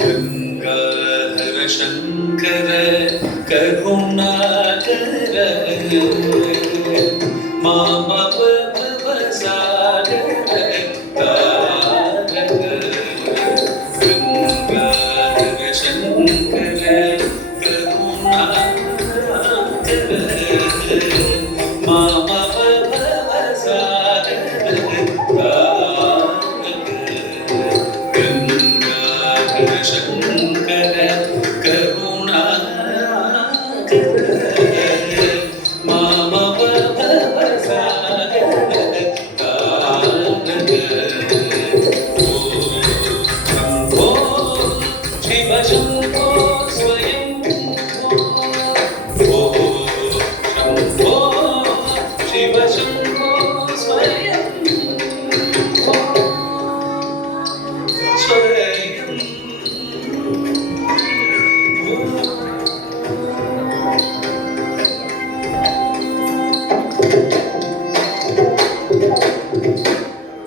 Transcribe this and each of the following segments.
गंगाधर शंकर करुणाकर मामा भवसागर तारक गंगाधर शंकर करुणाकर मामा भवसागर तारक गंगाधर शंकर करुणाकर मामा भवसागर तारक शंभो शिव शंभो स्वयं शंभो शिव शंभो स्वयं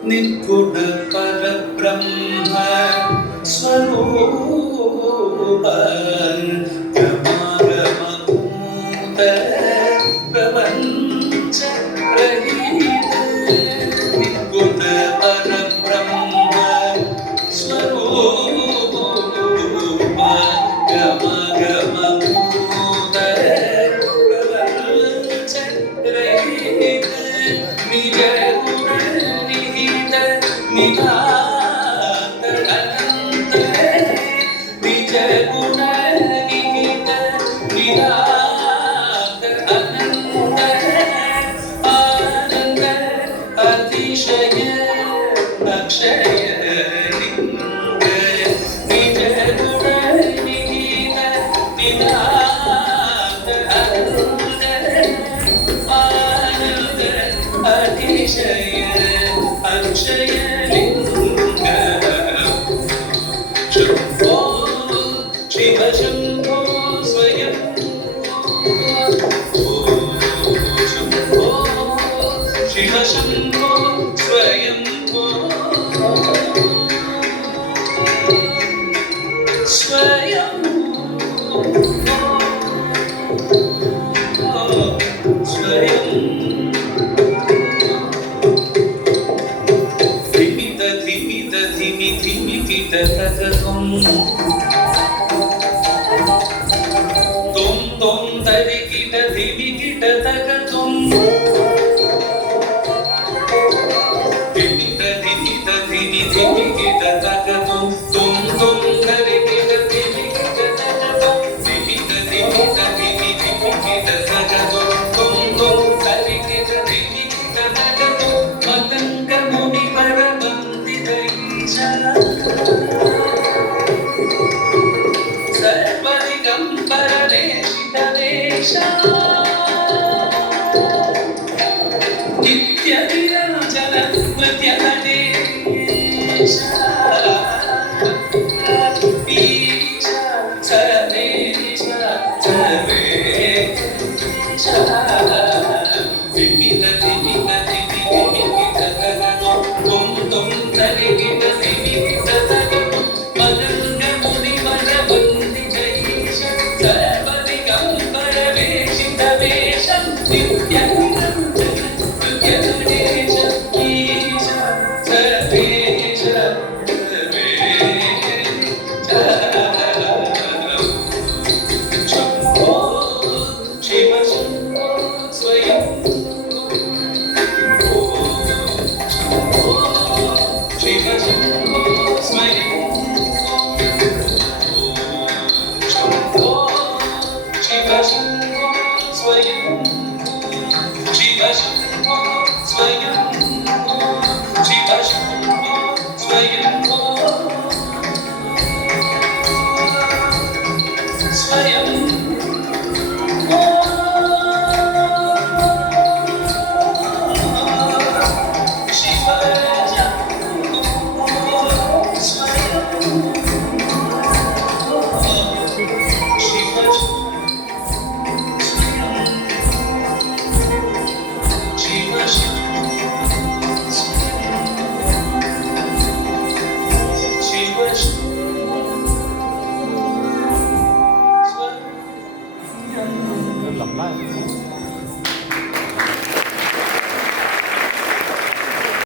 निर्गुण परब्रह्म स्वरूप गमागमभूत प्रपंच रहित निर्गुण परब्रह्म स्वरूप गमागमभूत प्रपंच रहित निज निदात अनंत निज गुण निहित निदात अनंत आनंद अतिशय अक्षय लिंग निज गुण निहित निदात अनंत आनंद अतिशय अक्षय शंभो शिव शंभो स्वयं शंभो शिव शंभो स्वयं स्वयं स्वयं तुम तुम तरी किट धीमी किट तक तुम धीमी धीमी धीमी धीमी किट तक तुम तरी किट धीमी किट तक तुम धीमी धीमी धीमी धीमी किट तक तुम तरी किट धीमी किट तक तुम मतंग मुनि पर बंदित ईशा नित्य निरंजन नृत्य गणेश ईशा सर्वेश सर्वेश विविध विविध विविध तुम तरि गिट विविध मदंग मुनि वर बंदित ईश सर्वदिगंबर वेशित वेश नित्य निरंजन नृत्य गणेश ईश सर्वेश सर्वेश लंबा है।